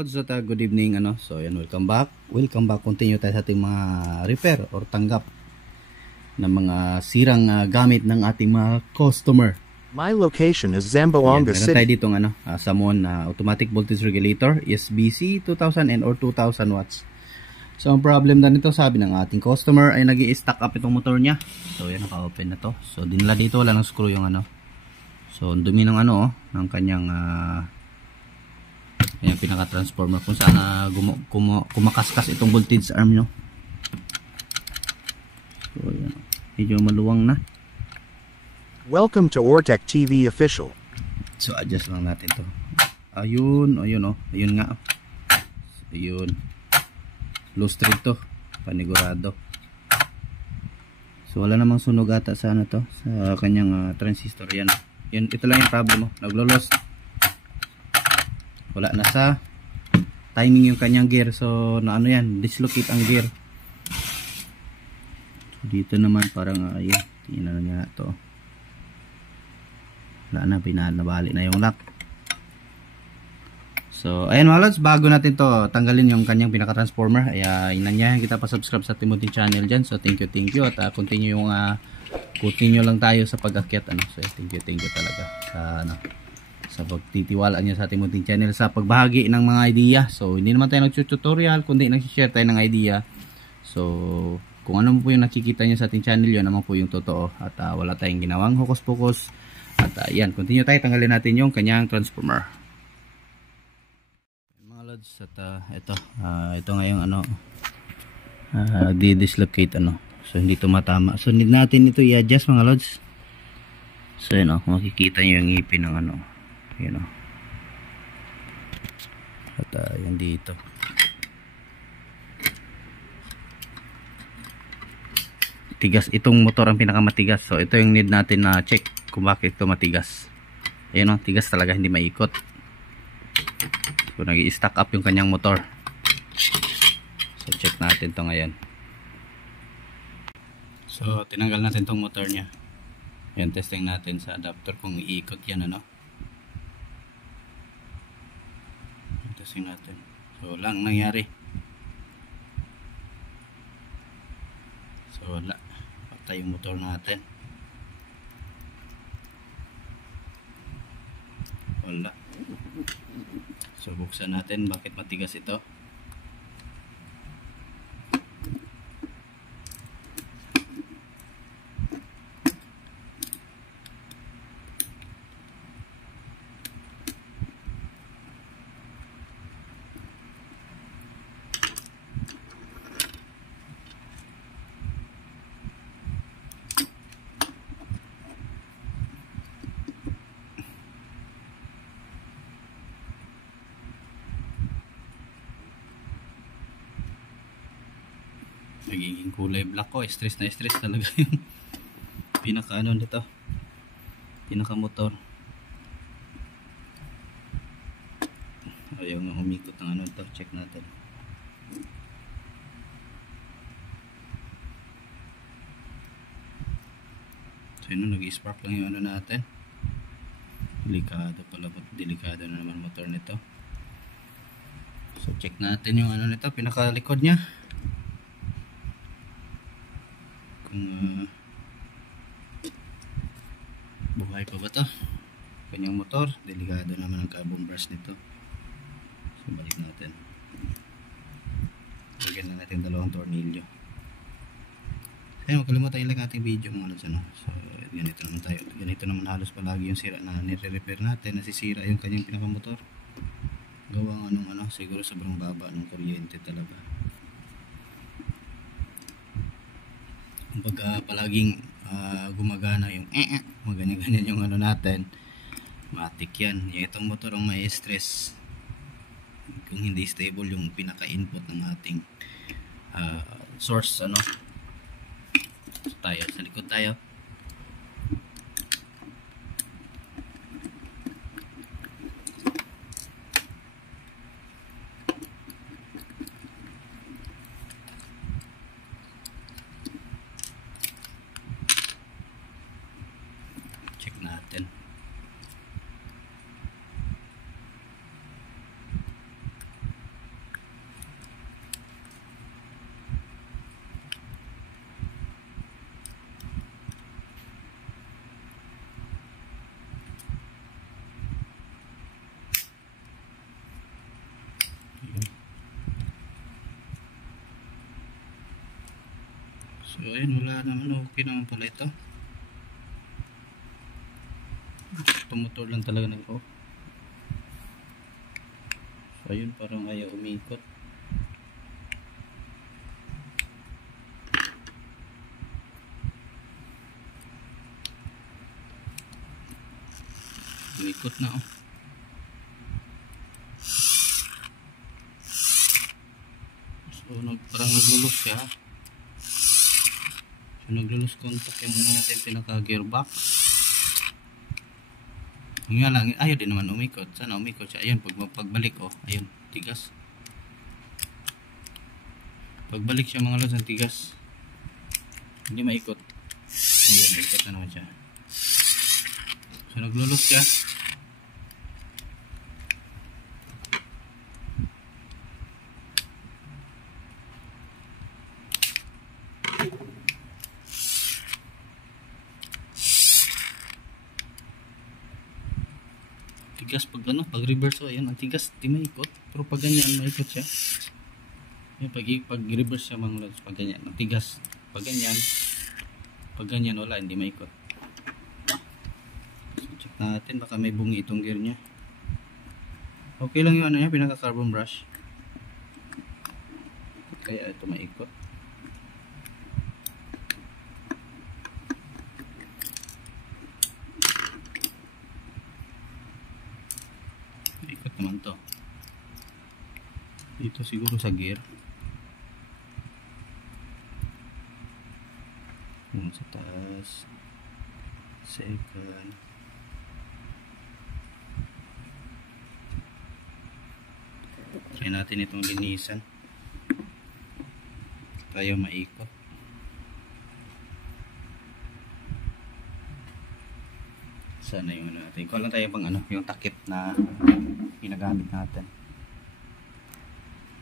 lods at good evening So yan, welcome back. Continue tayo sa ating mga repair or tanggap ng mga sirang gamit ng ating mga customer. My location is Zamboanga City. Meron tayo ditong Samon automatic voltage regulator, SBC 2000 and or 2000 watts. So ang problem na nito, sabi ng ating customer ay nag-i-stack up itong motor niya. So yan, naka-open na to. So dinala dito, wala nang screw yung So ang dumi ng ng kanyang yung pinaka-transformer kung saan kumakaskas itong voltage arm nyo. So yan, medyo maluwang na. Welcome to Ortec TV Official. So adjust lang natin to. Ayun nga. Ayun. Low street to, panigurado. So wala namang sunog ata sa to, sa kanyang transistor yan. Yun, ito lang yung problem mo, naglo-lost. Wala na sa timing yung kanyang gear. So na yan, dislocate ang gear. So, dito naman parang ayun, tingnan nga to. Wala na, nabali na yung lock. So ayan mga lods, bago natin to tanggalin yung kanyang pinaka-transformer, ay inanyayahan kita pa subscribe sa Timothy channel dyan. So thank you at continue yung continue lang tayo sa pag-akyat So thank you talaga sa pagtitiwala niyo sa Timothy channel, sa pagbahagi ng mga idea. So hindi naman tayo nag-tutorial, kundi nag-share tayo ng idea. So kung ano po yung nakikita niyo sa ating channel, yun naman po yung totoo. At wala tayong ginawang hokus-pokus. At ayan, continue tayo, tanggalin natin yung kanyang transformer. Mga lods, at ito nga yung di-dislocate So hindi tumatama. So need natin ito i-adjust mga lods. So yun makikita nyo yung ngipin ng yun At yan dito. Tigas itong motor, ang pinakamatigas. So ito yung need natin na check kung bakit ito matigas. Ayun tigas talaga, hindi maikot. So nag-i-stack up yung kanyang motor. So check natin to ngayon. So tinanggal natin tong motor niya. Yan, testing natin sa adapter kung iikot yan Testing natin. So lang nangyari. So wala. Patay yung motor natin. Wala. So buksan natin, bakit matigas ito. Nagiging kulay black ko, stress talaga yung pinaka nito, pinaka motor. Ayaw nga umikot ng ito, check natin. So yun, nag-spark lang yung natin. Delikado pala, delikado na naman motor nito. So check natin yung nito, pinaka likod nya. Kung buhay pa ba ito kanyang motor. Delikado naman ang carbon brush nito. So balik natin, lagyan na natin dalawang tornilyo. Ayun, kalimutan lang ating video mga lods. So ganito naman halos palagi yung sira na nire-repair natin. Nasisira yung kanyang pinakamotor, gawang siguro sobrang baba ng kuryente talaga. Pag palaging gumagana yung ganyan yung natin, matik yan. Itong motor ang may stress kung hindi stable yung pinaka-input ng ating source. So tayo sa likod tayo. Check natin. So ayun, wala naman, okay naman pala ito. Tumutor lang talaga ng off. So ayun, parang ayaw umikot. Umikot na oh. So parang naglulus siya. So naglulus contact yung natin pinaka gearbox. Nga lang, ayaw din naman umikot. Sana umikot siya. Ayun, pagbalik oh, ayun, tigas. Pagbalik siya mga lods, ang tigas. Hindi maikot. Ayun, ikot na naman siya. So naglulus siya. Tigas pag ano, pag reverse, ayun, ang tigas, di maikot. Pero pag ganyan, maikot siya. Yung pag reverse siya mga lods, pag ganyan, ang tigas. Pag ganyan, wala, hindi maikot. So check natin, baka may bungi itong gear nya. Okay lang yung ano niya, pinaka carbon brush. Kaya ito maikot. Ikot naman to. Dito siguro sa gear. Sa taas. Second. Try natin itong linisan. Tayo maikot. Sana yung ano natin. Ikaw lang tayo pang ano, yung takip na ginagamit natin.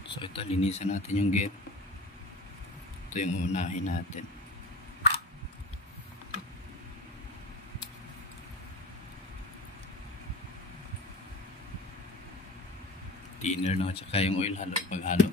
So ito, linisan natin yung gear. Ito yung unahin natin. Thinner lang at saka yung oil halo, paghalo.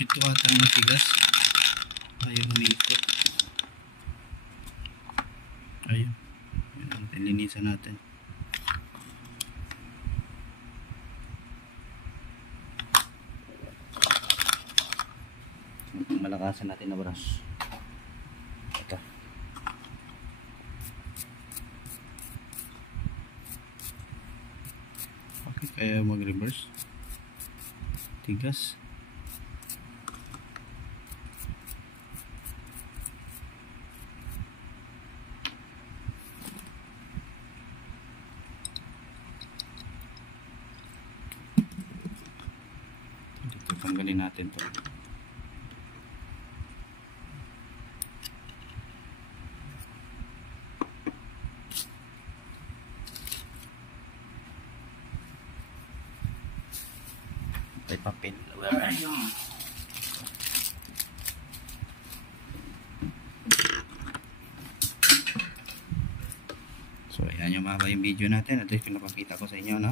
Ito ata ang matigas. Ayaw humikot. Ayun. Linisan natin. Malakasan natin na brush. Ito. Okay, kaya mag-reverse. Tigas. Dito tanggalin natin to. May papel. So ayan yung mahaba yung video natin. Ito yung pinapakita ko sa inyo, no?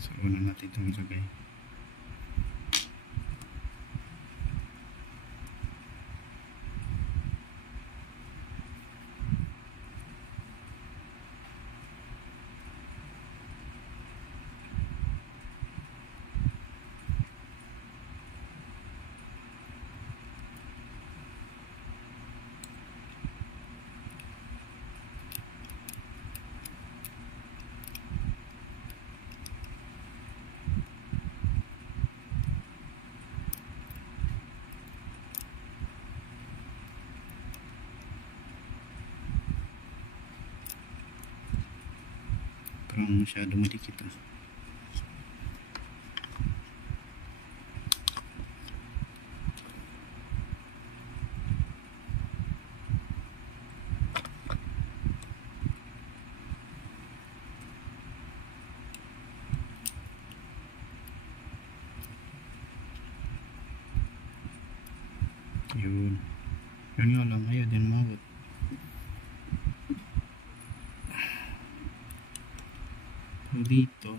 So una natin itong lagay. Parang masyado madikit ah. Yun nga lang, ayaw din mabot. Dito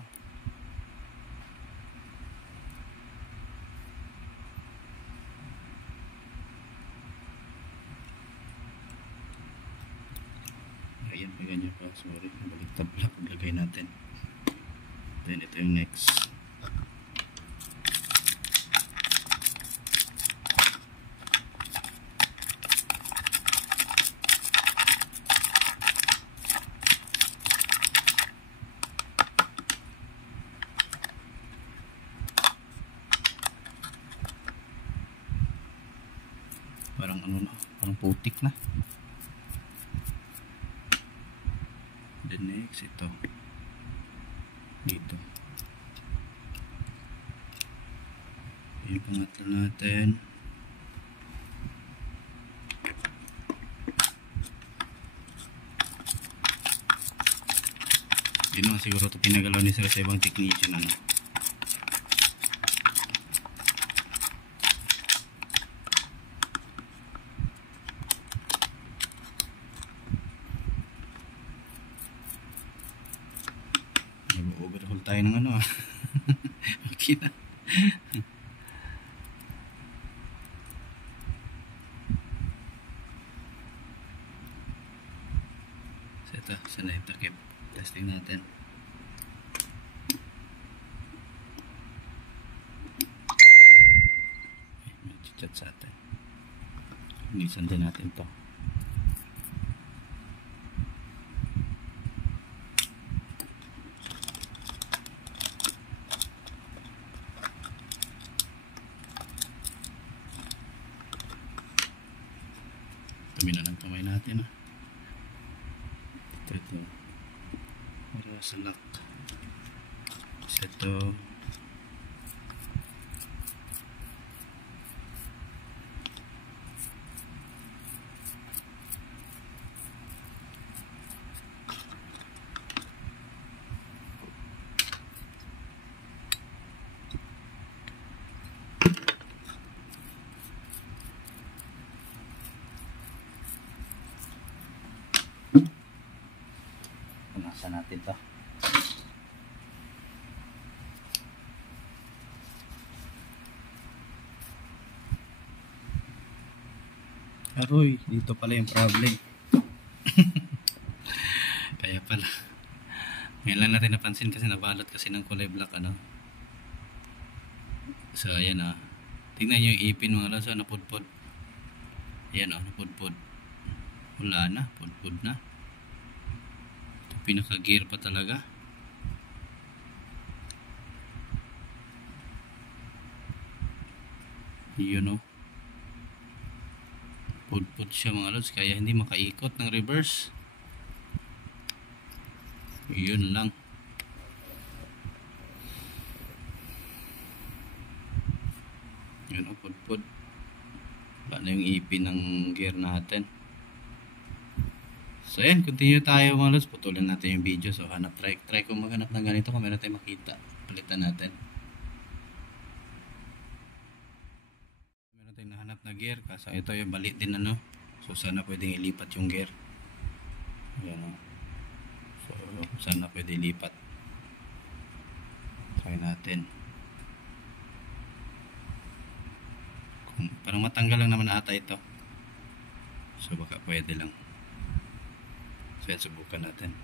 ayan pa ganyan pa, sorry, nabaliktad pala paglagay natin. Then ito yung next. Parang ano na, parang putik na. The next, ito dito yung pangatlo natin. Yun naman siguro ito pinagalaw ni sir sa ibang technician ano. Nag-overhaul tayo ng ano ah. Makina. So ito, sana yung takip. Testing natin. Ay, may chat sa atin. Inisan din natin to. Tumina ng kamay natin ah. Ito para sa lock. So ito punasan natin to. Aroy, dito pala yung problem. Kaya pala. Ngayon lang natin napansin kasi nabalot kasi ng kulay black ano. So ayan ah. Tingnan nyo yung ipin mga laso, napudpud. Ayan oh, napudpud. Wala na, pudpud na. Ito pinaka gear pa talaga. Yun oh. Pudpud siya mga lods, kaya hindi makaikot ng reverse. Yun lang. Yun o, pudpud. Wala na yung ipin ng gear natin. So yan, continue tayo mga lods. Putulan natin yung video. So hanap, try kung maghanap ng ganito kung meron tayo makita. Palitan natin. Na gear kasi ito yung balik din ano, so sana pwedeng ilipat yung gear. Ayan o. So sana pwede ilipat. Try natin kung parang matanggal lang naman ata ito, so baka pwede lang. So yan, subukan natin.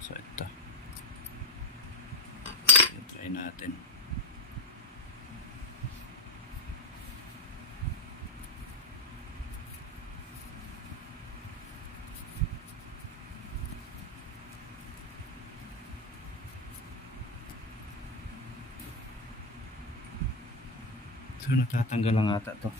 So ito, try natin. So natatanggal lang ata to.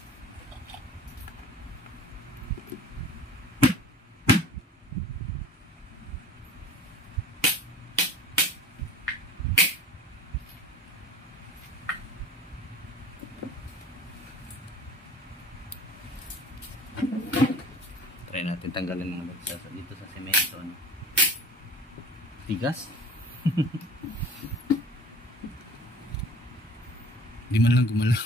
Try natin tanggalin mga bagsa dito sa semento. Tigas. Di man lang gumalaw.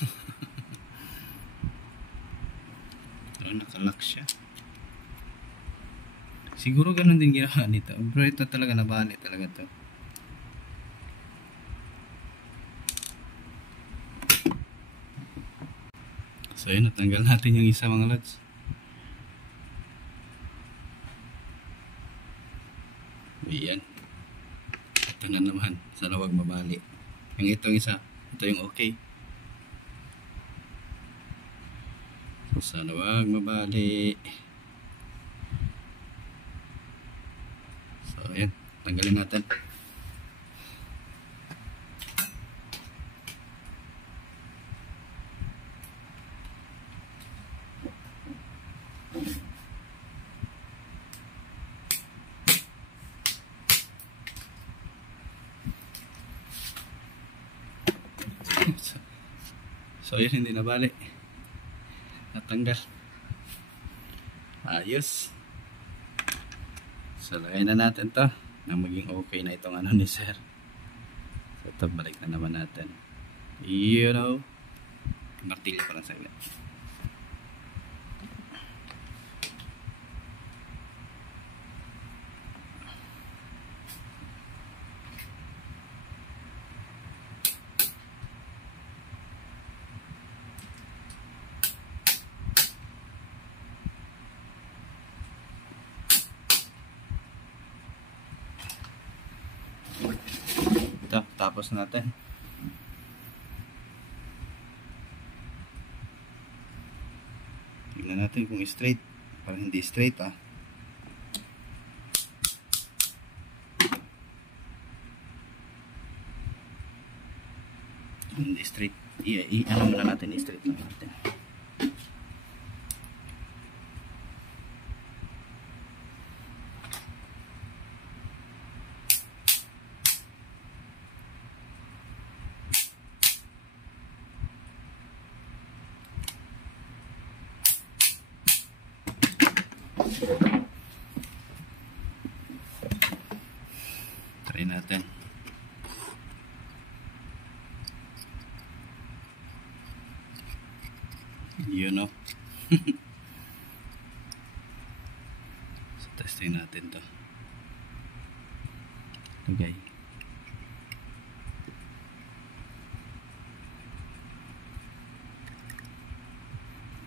So, nakalock siya. Siguro ganun din ginawa nito. Pero ito talaga nabali talaga to. So yun, natanggal natin yung isa mga lads. Ayan. Ito na naman. Sana wag mabali. Yung itong isa, ito yung okay. So sana wag mabali. So ayan, tanggalin natin. So yun, hindi nabali. Natanggal. Ayos. So lagay na natin to na maging okay na itong ano ni sir. So ito, balik na naman natin. You know, martilyo pa lang sa ila. Ito, tapos natin. Tignan natin kung straight. Parang hindi straight ah. Hindi straight. Ano muna natin, straight lang natin. Try natin. You know. So testing natin to. Lagay.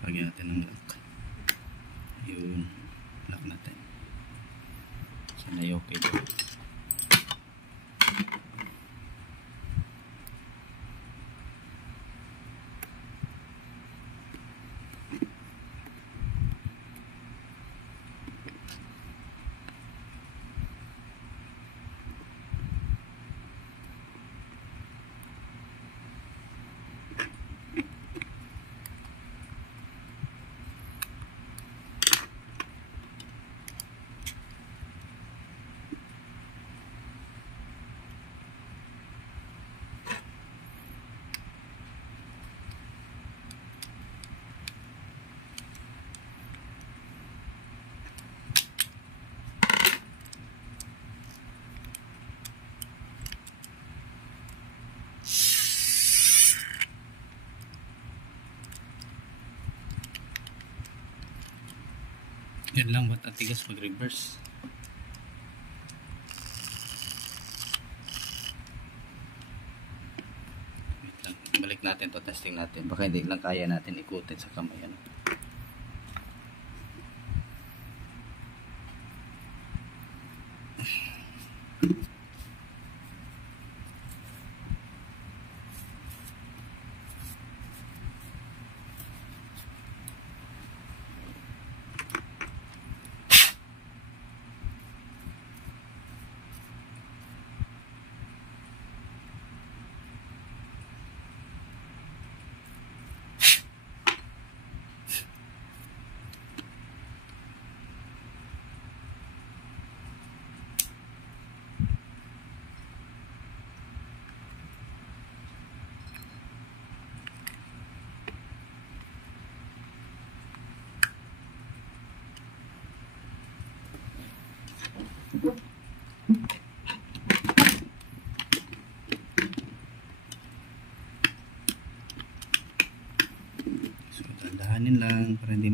Lagyan natin ng lock. Yun. Lock natin. Sana ay okay to. Yan lang, ba't atigas mag-reverse? Wait lang, balik natin to, testing natin. Baka hindi lang kaya natin ikutin sa kamay. Ano?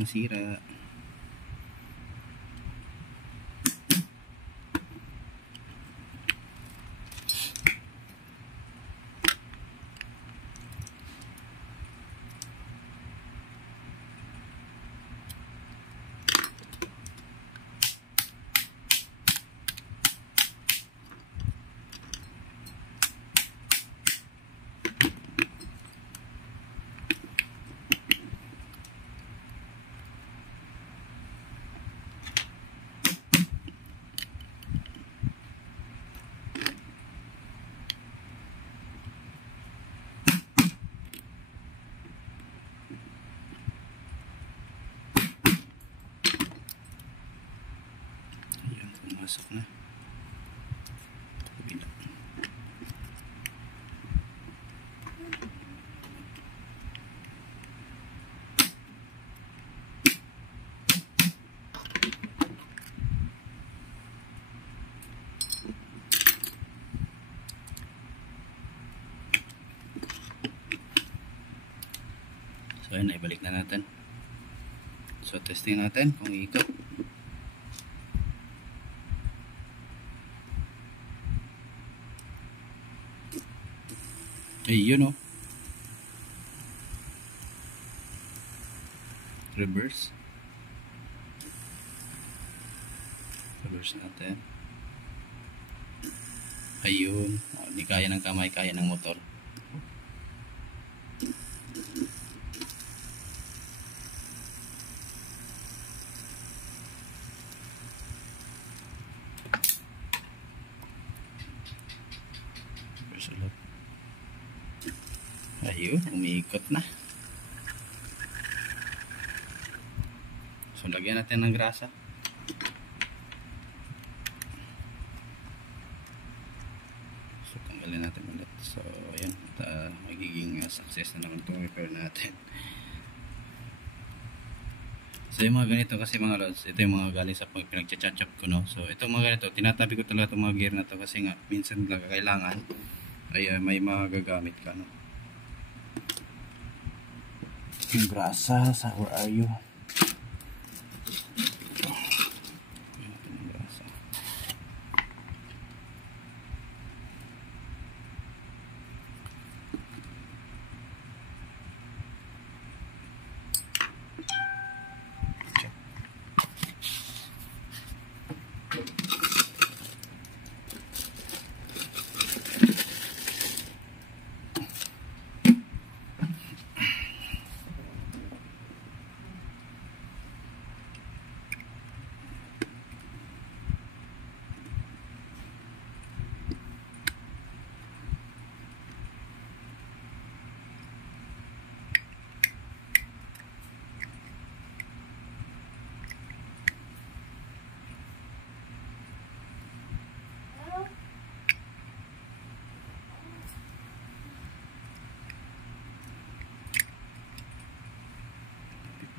masira. Pumasok na. Kabila. So ayun, ibalik na natin. So testing natin kung ikot. Ayun, oh. Reverse natin. Ayun, oh, hindi kaya ng kamay, kaya ng motor. Reverse ulit. Ayun, umiikot na. So lagyan natin ng grasa. So tanggalin natin ulit. So ayan, magiging success na naman itong repair natin. So yung mga ganito kasi mga lods, ito yung mga galing sa pinagcha-chat-up ko, no. So ito mga ganito, tinatabi ko talaga itong mga gear na to kasi nga minsan lang kailangan ay may magagamit ka, no. Yung grasa, sa where are you?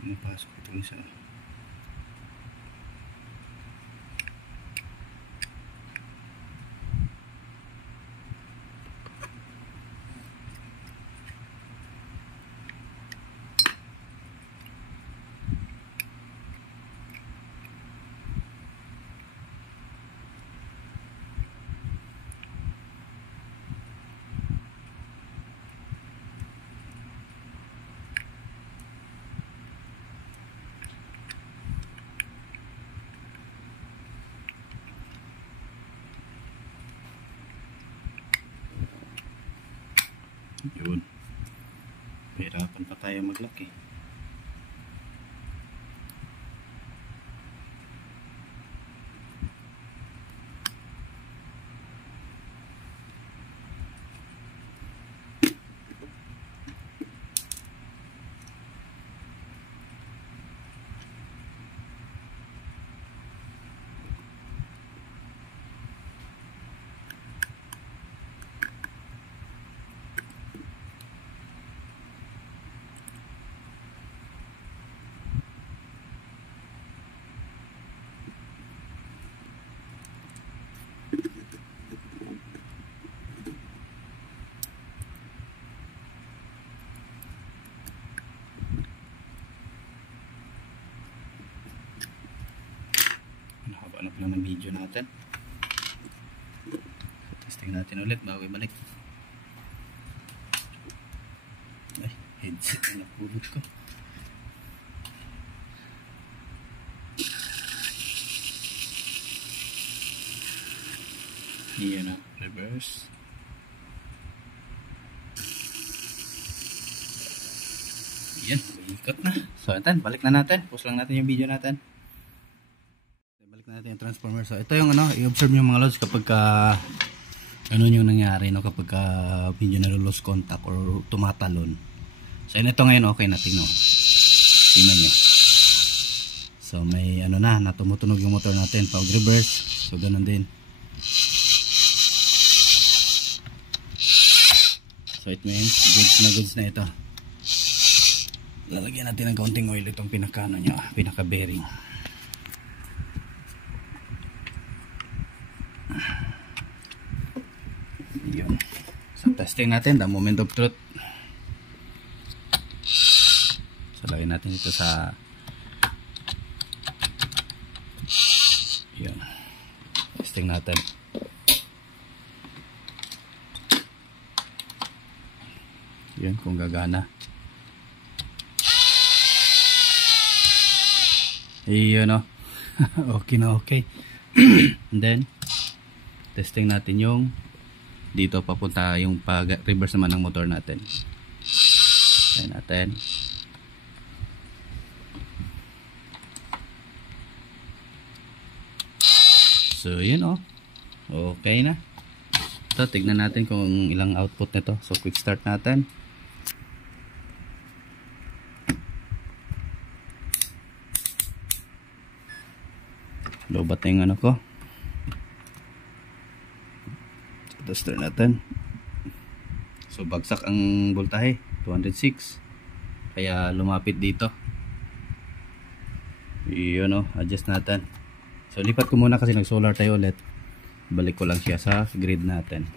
Napasok itong isa. Yun. Hirapan pa tayo maglaki. Ano pa lang ng video natin. So, testing natin ulit bago ibalik. Ay, headset na napulot ko. Yan na, reverse. Yan, ikot na. So, ito, balik na natin. Pause lang natin yung video natin. Balik na natin yung transformer. So, ito yung ano, i-observe nyo mga lods kapag ano yung nangyari, no? Kapag medyo nalo-lost contact or tumatalon. So, ito ngayon, okay na, tingnan. Tingnan nyo. So, may ano na tumutunog yung motor natin. Pag reverse, so ganun din. So, it means goods na ito. Lalagyan natin ng kaunting oil itong pinaka-ano niya, pinaka-bearing. Yun. So, testing natin the moment of truth. So, lagyan natin ito sa yun. Testing natin. Yun, kung gagana. Iyon o. Okay na okay. And then, testing natin yung dito papunta yung pag-reverse naman ng motor natin. Try natin. So, yun o. Okay na. So, tignan natin kung ilang output nito. So, quick start natin. Lobat na yung ano ko. So, tester natin. So, bagsak ang voltahe. 206. Kaya lumapit dito. Yun o. Adjust natin. So, lipat ko muna kasi nag-solar tayo ulit. Balik ko lang siya sa grid natin.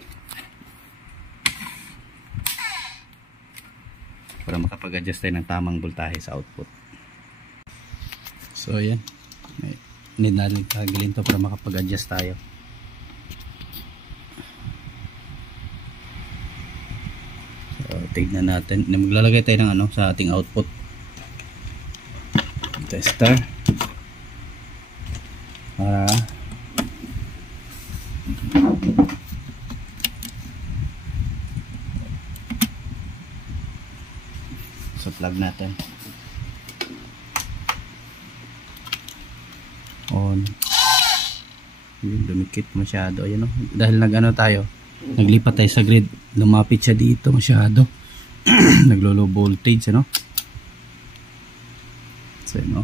Para makapag-adjust tayo ng tamang voltahe sa output. So, yan. Need natin tagilin to para makapag-adjust tayo. So, tignan natin. Maglalagay tayo ng ano sa ating output. Tester. Para so, plug natin. On. Yun, dumikit masyado. Ayan, dahil nag-ano tayo, naglipat tayo sa grid, lumapit siya dito masyado. Naglo-low voltage, ano? So, no?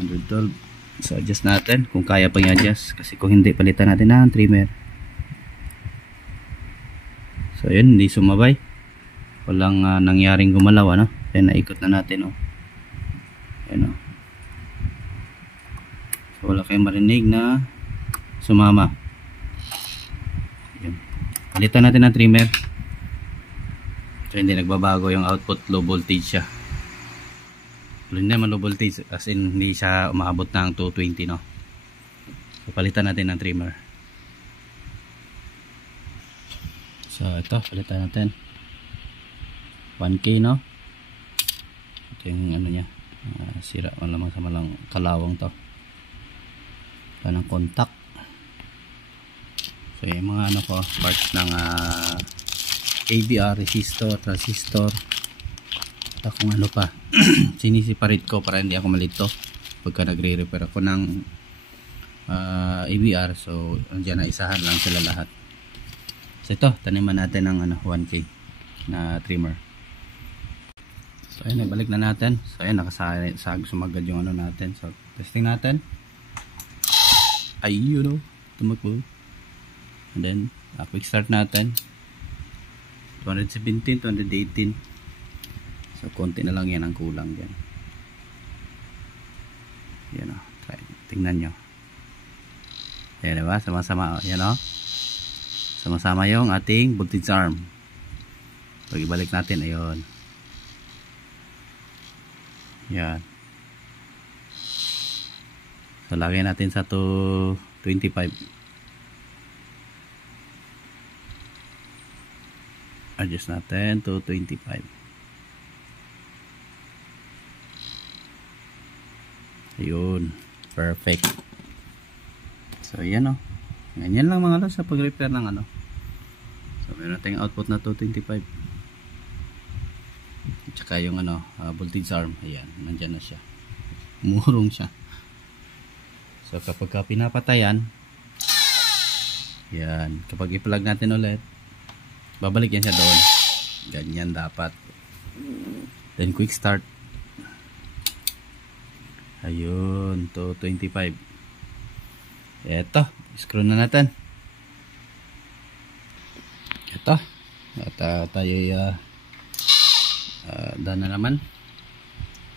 112. So, adjust natin kung kaya pang i-adjust. Kasi kung hindi, palitan natin ng trimmer. So, yun, hindi sumabay. Walang nangyaring gumalaw, ano? Kaya naikot na natin, oh. Ayan, oh. Wala kayong marinig na sumama. Yun. Palitan natin ng trimmer. So, hindi nagbabago yung output, low voltage siya. Hindi naman low voltage, as in hindi siya umaabot ng 220, no? So, palitan natin ng trimmer. So, ito, palitan natin 1K, no? Ito yung ano nya, sira, malamang sa malang kalawang to ng contact. So, yung mga ano ko, parts ng ABR, resistor, transistor, at kung ano pa. Sinisiparate ko para hindi ako malito pagka nagre-repair ako ng ABR. So, andyan na, isahan lang sila lahat. So, ito, taniman natin ng 1K na trimmer. So, ayun, ibalik na natin. So, ayun, nakasag sumagad yung ano natin. So, testing natin. Ayun, tumakbo. And then, quick start natin. 217, 218. So, konti na lang yan ang kulang dyan. Yan o. Tingnan nyo. Ayan, diba? Sama-sama. Yan o. Sama-sama yung ating voltage arm. Pag ibalik natin, ayun. Yan. So lagay natin sa 225. Adjust natin to 25. Ayun, perfect. So yan o. Ganyan lang mga lods sa pag-repair ng ano. So meron tayong output na 225. At saka yung ano, voltage arm. Ayan, nandyan na siya. Murong siya. So kapag pinapatayan, yan, kapag i-plug natin ulit, babalik yan siya doon. Ganyan dapat. Then quick start. Ayun, 225. Eto, screw na natin. Eto. At tayo done na naman.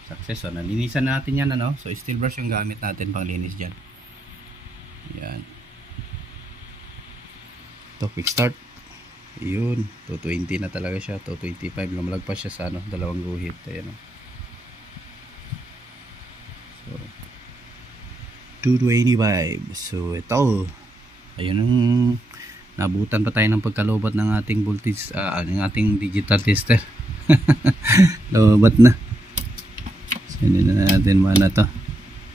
Success. So nalinisan na natin yan, ano. So steel brush yung gamit natin pang linis dyan. Yan. Ito, quick start. Ayun, 220 na talaga siya. 225. Lumalag pa siya sa ano, dalawang guhit. Ayan, so 225. So ito, ayun ang nabutan pa tayo ng pagkalobat ng ating voltage, ng ating digital tester. Lobat na. So hindi na natin mana to.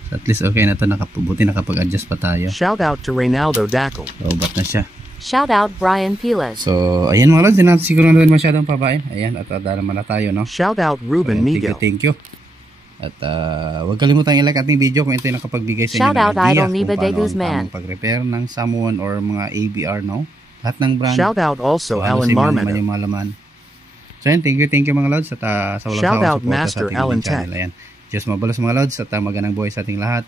So at least okay na to, buti nakapag-adjust pa tayo. Shout out to Reynaldo Daco. Lobat na siya. Shout out Brian Pilas. So ayan mga lods, hindi natin siguro natin masyadong pabain. Ayan, at naman na tayo, no? Shout out Ruben Miguel. Thank you. At huwag kalimutan i-like ating video kung ito yung nakapagbigay sa inyo ng idea kung paano pag-repair ng someone or mga ABR, no? Lahat ng brand. Shout out also Alan Marmada. Yung mga laman. So yan, thank you mga lods. At sa walang shout out support Master sa ating Alan channel. Ayan. Just mabalos mga lods at magandang buhay sa ating lahat.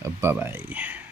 Bye-bye.